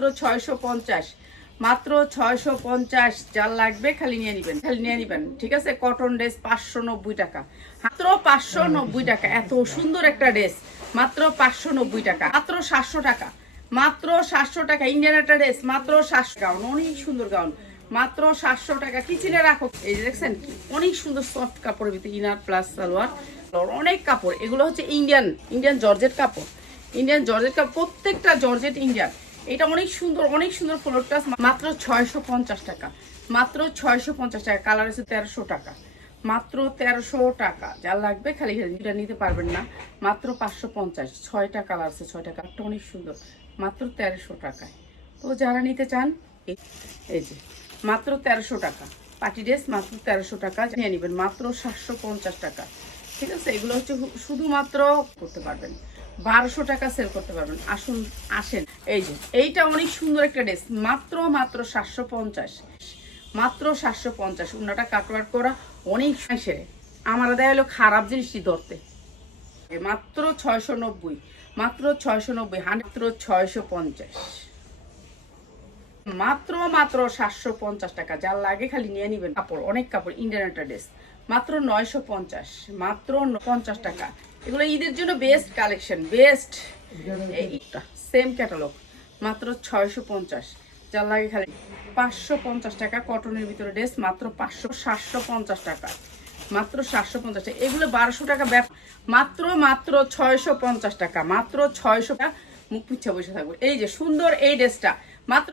মাত্র ছয়শো পঞ্চাশ। মাত্র ছয়শো পঞ্চাশ যার লাগবে, খালি নিয়ে নিবেন, খালি নিয়ে নিবেন, ঠিক আছে? কটন ড্রেস পাঁচশো নব্বই টাকা। মাত্র পাঁচশো নব্বই টাকা, এত সুন্দর একটা ড্রেস মাত্র পাঁচশো নব্বই টাকা, মাত্র সাতশো টাকা, মাত্র সাতশো টাকা ইন্ডিয়ান একটা ড্রেস মাত্র সাতশো গাউন, অনেক সুন্দর গাউন। মাত্র সাতশো টাকা, কিচেনে রাখো। এই যে দেখছেন কি? অনেক সুন্দর সফট কাপড়ের ভিতরে ইনার প্লাস সালোয়ার, অনেক কাপড়। এগুলো হচ্ছে ইন্ডিয়ান ইন্ডিয়ান জর্জেট কাপড়। ইন্ডিয়ান জর্জেট কাপড়, প্রত্যেকটা জর্জেট ইন্ডিয়ান এটা অনেক সুন্দর অনেক সুন্দর ফ্লোরটা মাত্র ছয়শো পঞ্চাশ টাকা। মাত্র ছয়শো পঞ্চাশ টাকা। কালার আছে তেরোশো টাকা। মাত্র তেরোশো টাকা। যা লাগবে খালি খালি নিতে পারবেন না। মাত্র পাঁচশো পঞ্চাশ। ছয়টা কালার আছে ছয়টা কালারটা অনেক সুন্দর। মাত্র তেরোশো টাকায়। তো যারা নিতে চান, এই- এই যে, মাত্র তেরোশো টাকা। পার্টি ড্রেস মাত্র তেরোশো টাকা। নিয়ে নেবেন। মাত্র সাতশো পঞ্চাশ টাকা। ঠিক আছে? এগুলো হচ্ছে শুধুমাত্র করতে পারবেন। বারোশো টাকা সেল করতে পারবেন। আসুন, আসেন। এই যে, এইটা অনেক সুন্দর একটা ড্রেস মাত্র মাত্র সাতশো পঞ্চাশ। মাত্র সাতশো পঞ্চাশ। উন্নাটা কাটওয়ার করা অনেক সেরে। আমার দেয় হলো খারাপ জিনিসটি ধরতে। মাত্র ছয়শো নব্বই। মাত্র ছয়শো নব্বই। মাত্র ছয়শো পঞ্চাশ। মাত্র মাত্র সাতশো পঞ্চাশ টাকা। যার লাগে খালি নিয়ে নিবেন। কাপড়, অনেক কাপড় ইন্ডিয়ান একটা ড্রেস মাত্র নয়শো পঞ্চাশ। মাত্র পঞ্চাশ টাকা। এগুলো ঈদের জন্য best collection best same catalogue মাত্র ছয়শো পঞ্চাশ। যার লাগে খালি পাঁচশো পঞ্চাশ টাকা কটনের ভিতরে ড্রেস মাত্র পাঁচশো সাতশো পঞ্চাশ টাকা। মাত্র সাতশো পঞ্চাশ টাকা। এগুলো বারোশো টাকা ব্যাপ মাত্র মাত্র ছয়শো পঞ্চাশ টাকা, মাত্র ছয়শো টাকা। মুখ পিছা বসে থাকবে। এই যে সুন্দর এই ড্রেসটা মাত্র